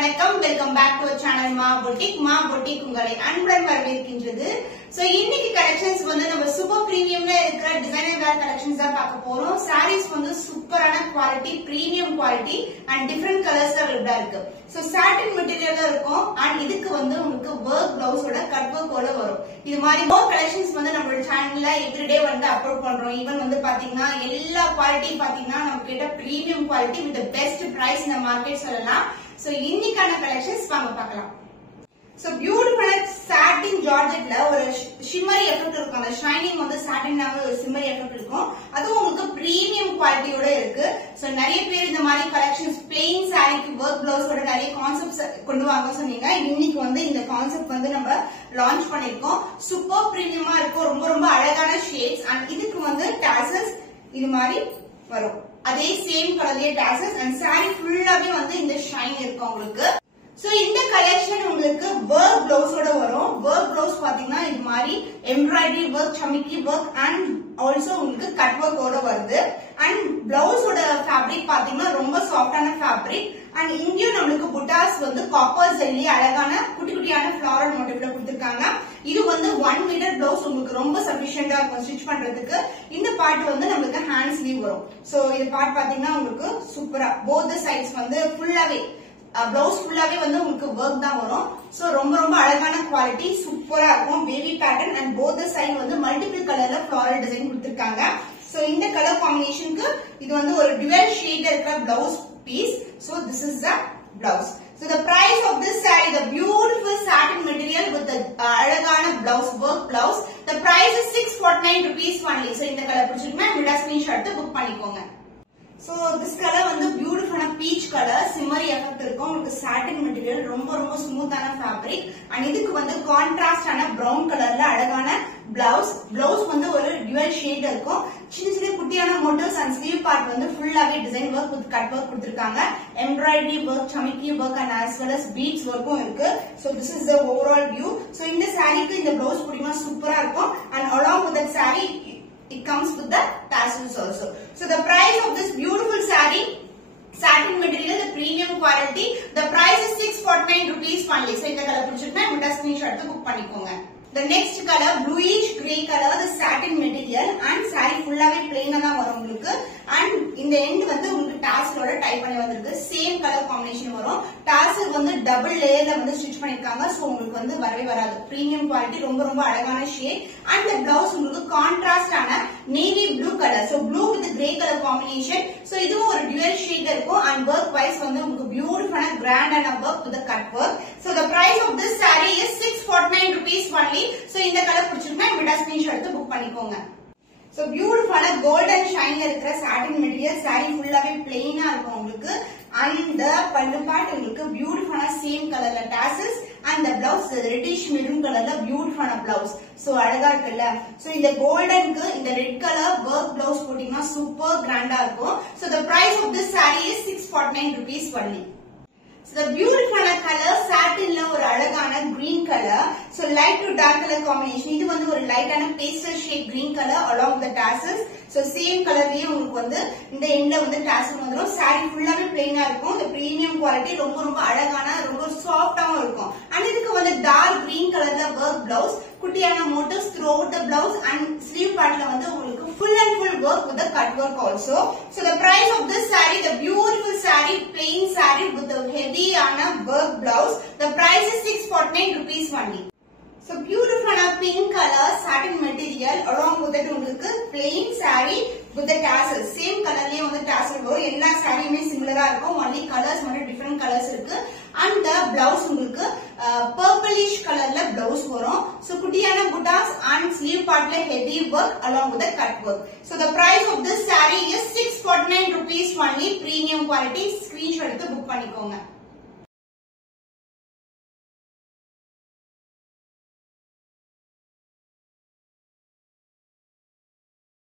வணக்கம் welcome back to channel மா boutique உங்களை அன்புடன் வரவேற்கின்றது. சோ இன்னைக்கு கலெக்ஷன்ஸ் வந்து நம்ம சூப்பர் பிரீமியம்ல இருக்கிற டிசைனர் வேர் கலெக்ஷன்ஸ் தான் பார்க்க போறோம். சாரீஸ் வந்து சூப்பரான quality, premium quality and different colours தான் இருக்கு. சோ சாட்டின் மெட்டீரியல்ல இருக்கும் அண்ட் இதுக்கு வந்து உங்களுக்கு வர்க் பிளவுஸோட கட் வர்க்கோட வரும். இது மாதிரி மோர் கலெக்ஷன்ஸ் வந்து நம்மளோட சேனல்ல எவ்ரிடே வந்து அப்லோட் பண்றோம். ஈவன் வந்து பாத்தீங்கன்னா எல்லா குவாலிட்டி பாத்தீங்கன்னா நம்ம கிட்ட premium quality with best price இந்த மார்க்கெட் சொல்லலாம். சோ இன்னைக்கான கலெக்ஷன்ஸ் வாங்க பார்க்கலாம். சோ பியூட்டிஃபுல் சாட்டின் ஜார்ஜெட்ல ஒரு ஷிம்மரி எஃபெக்ட் இருக்கும். அந்த ஷைனிங் வந்து சாட்டின்னால ஒரு ஷிம்மரி எஃபெக்ட் இருக்கும். அதுவும் உங்களுக்கு பிரீமியம் குவாலிட்டியோட இருக்கு. சோ நிறைய பேர் இந்த மாதிரி கலெக்ஷன்ஸ் பிளெயின் சாரிக்கு வர்க் பிளவுஸோட நிறைய கான்செப்ட்ஸ் கொண்டு வாங்க சொன்னீங்க. இன்னைக்கு வந்து இந்த கான்செப்ட் வந்து நம்ம லான்ச் பண்ணிருக்கோம். சூப்பர் பிரீமியமா இருக்கும். ரொம்ப ரொம்ப அழகான ஷேட்ஸ் அண்ட் இதுக்கு வந்து டாசல்ஸ் இது மாதிரி வரும். அதே சேம் கலர்லயே டாசல்ஸ் அண்ட் சாரி ஃபுல்லாவே வந்து இந்த ஷைன் இருக்கும் உங்களுக்கு. சோ இந்த கலெக்ஷன் உங்களுக்கு வர்க் பிளவுஸோட வரும். வர்க் பிளவுஸ் பாத்தீங்கன்னா இது மாதிரி எம்ப்ராய்டரி வர்க், சமிக்கி வர்க் அண்ட் ஆல்சோ உங்களுக்கு கட் வர்க்கோட வருது. அண்ட் பிளவுஸோட ஃபேப்ரிக் பாத்தீங்கன்னா ரொம்ப சாஃப்டான ஃபேப்ரிக் அண்ட் இங்கேயும் நம்மளுக்கு புட்டாஸ் வந்து காப்பர் ஜெல்லி அழகான குட்டி குட்டியான ஃபிளாரல் மோட்டிவ்ல கொடுத்திருக்காங்க. இது வந்து 1 மீட்டர் பிளவுஸ் உங்களுக்கு ரொம்ப சஃபிஷியன்டா இருக்கும் ஸ்டிச் பண்றதுக்கு. இந்த பார்ட் வந்து நம்மளுக்கு ஹேண்ட் ஸ்லீவ் வரும். சோ இந்த பார்ட் பாத்தீங்கன்னா உங்களுக்கு சூப்பரா போத் சைட்ஸ் வந்து ஃபுல்லாவே பிளவுஸ் ஃபுல்லாவே வந்து உங்களுக்கு வர்க் தான் வரும். சோ ரொம்ப ரொம்ப அழகான குவாலிட்டி, சூப்பரா இருக்கும். Baby pattern and both side வந்து மல்டிபிள் கலர்ல ஃபிளாரல் டிசைன் கொடுத்திருக்காங்க. சோ இந்த கலர் காம்பினேஷனுக்கு இது வந்து ஒரு டுவல் ஷேட் இருக்கிற blouse piece. So this is the blouse. So the price of this saree, the beautiful satin material with the அழகான blouse, work blouse, the price is 649 rupees only. So இந்த colour பிடிச்சிருந்தா இந்த screenshot எடுத்து book பண்ணிக்கோங்க. So this color வந்து பியூட்டிஃபுல்லான peach colour, சிம்மரி effect இருக்கும். உங்களுக்கு சாட்டின் மெட்டீரியல், ரொம்ப ரொம்ப ஸ்மூத்தான ஃபேப்ரிக் அண்ட் இதுக்கு வந்து கான்ட்ராஸ்டான பிரவுன் கலர்ல அழகான பிளவுஸ். பிளவுஸ் வந்து ஒரு டுவல் ஷேட் இருக்கும். சின்ன சின்ன குட்டியான மோட்டிவ்ஸ் அண்ட் ஸ்லீவ் பார்ட் வந்து ஃபுல்லாவே design work with cut work கொடுத்திருக்காங்க. எம்ப்ராய்டரி ஒர்க், சமிக்கி work and as well as beads ஒர்க்கும் இருக்கு. So this is the overall view. So இந்த சாரிக்கு இந்த பிளவுஸ் புடிமா சூப்பரா இருக்கும் and along with that saree it comes with the tassels also. So the price of this beautiful saree, satin material, the premium quality, the price is 649 rupees only. So இந்த colour பிடிச்சிருந்தா இந்த screenshot எடுத்து book பண்ணிக்கோங்க. The next color bluish grey color, the satin material and saree ஃபுல்லாவே plain தான் வரும் உங்களுக்கு. and இந்த end வந்து உங்களுக்கு டாசலோட டைப் பண்ணி வந்திருக்கு. சேம் கலர் காம்பினேஷன் வரும். டாசல் வந்து டபுள் லேயர்ல வந்து ஸ்டிச் பண்ணிருக்காங்க. சோ உங்களுக்கு வந்து வரவே வராது. பிரீமியம் குவாலிட்டி, ரொம்ப ரொம்ப அழகான ஷேட் and the blouse உங்களுக்கு கான்ட்ராஸ்டான navy blue colour. So blue with grey colour combination. So இதுவும் ஒரு டுவல் ஷேட் இருக்கும் and work wise வந்து உங்களுக்கு பியூட்டிஃபுல்லான grand and work with the cut work. So the price of this saree is 649 rupees only. So இந்த colour பிடிச்சிருந்தா இந்த screenshot எடுத்து புக் பண்ணிக்கோங்க. So பியூட்டிஃபுல்லான கோல்டன் ஷைன்ல இருக்கிற சாட்டின் மெட்டீரியல், saree ஃபுல்லாவே பிளெயினா இருக்கும் உங்களுக்கு. அந்த பல்லு பார்ட் உங்களுக்கு பியூட்டிஃபுல்லான சேம் கலர்ல tassels and the blouse reddish maroon colorல பியூட்டிஃபுல்லான blouse. So அழகா இருக்குல்ல. So இந்த கோல்டனுக்கு இந்த ரெட் கலர் work blouse போட்டீங்கன்னா சூப்பர் கிராண்டா இருக்கும். So the price of this saree is 649 rupees only. So the beautiful color satinல ஒரு அழகான green color. So light to dark color combination. இது வந்து ஒரு லைட்டான pastel shade green color along the tassels. So same colorலயே உங்களுக்கு வந்து இந்த எண்ட்ல வந்து tassel வந்துரும். saree ஃபுல்லாவே plain-ஆ இருக்கும். இந்த premium quality, ரொம்ப ரொம்ப அழகான, ரொம்ப சாஃப்ட்டாவும் இருக்கும். and இதுக்கு வந்து dark green colorல work blouse, குட்டியான motifs throughout the blouse and sleeve partல வந்து உங்களுக்கு full and full work with the cut work also. So the price of this saree, the beautiful saree, plain saree with the heavy work blouse, the price is 649 rupees only. So beautiful pink color satin material along with that உங்களுக்கு plain saree with the tassels. Same colorலயே வந்து tassel வரும். எல்லா சாரியுமே சிமிலரா இருக்கும். only colors மட்டும் different colors இருக்கு. and the blouse உங்களுக்கு purplish colorல blouse வரும். so குட்டியான புட்டாஸ் and sleeve partல heavy work along with the cut work. So the price of this saree is 649 rupees only. Premium quality. screenshot எடுத்து book பண்ணிக்கோங்க.